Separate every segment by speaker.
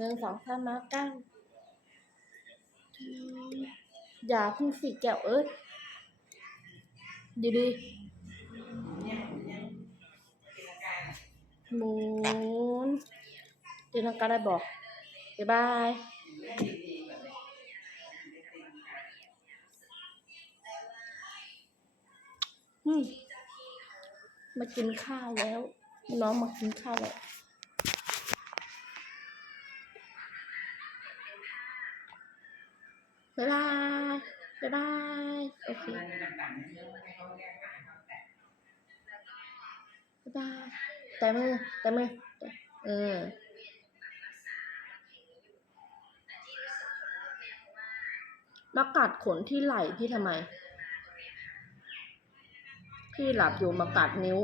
Speaker 1: หนึ่งสองสามมาเก้าอย่าพึ่งสิแก้วเอ้ยดีดีหมุนตีลังกาได้บอกบ๊ายบายมากินข้าวแล้ว น้องมากินข้าวแล้ว บ๊ายบายบ๊ายบายโอเคบ๊ายบายแต่มือแต่มือเออมากัดขนที่ไหล่พี่ทำไม พี่หลับอยู่มากัดนิ้ว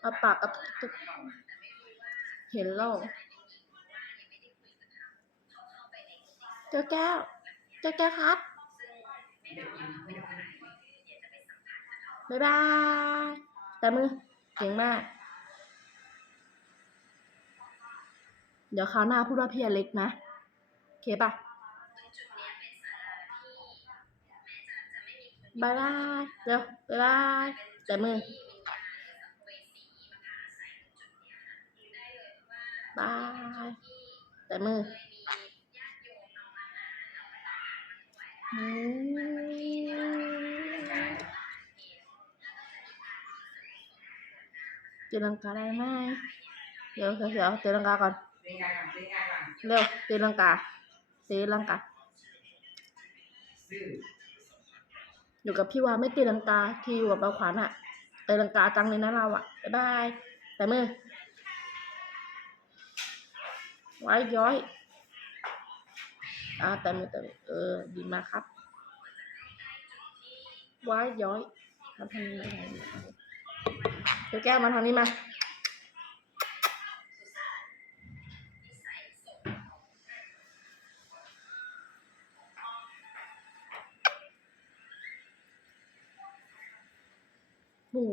Speaker 1: เอาปากกระตุกเห็นแล้ว เจ้าแก้ว เจ้าแก้วครับ บ๊ายบาย แต่มือเก่งมาก เดี๋ยวคราวหน้าพูดว่าพี่อเล็กนะ โอเคปะบายบายเดี๋ยวบายบายแต่มือบายแต่มือ ตีลังกาได้ไหมเดี๋ยวเดี๋ยวเดี๋ยวตีลังกาก่อน เร็วตีลังกาตีลังกา อยู่กับพี่วาไม่ตีลังกา ที่อยู่กับเบาขวานอะตีลังกาจังเลยนะเราอะบ๊ายบาย แต่มือ ไว้ย้อย อ่าแต่มือแต่มือเออ ดีมากครับว้าย้อยมาทางนี้มาทางนี้เดี๋ยวแก้วมาทางนี้มาหมู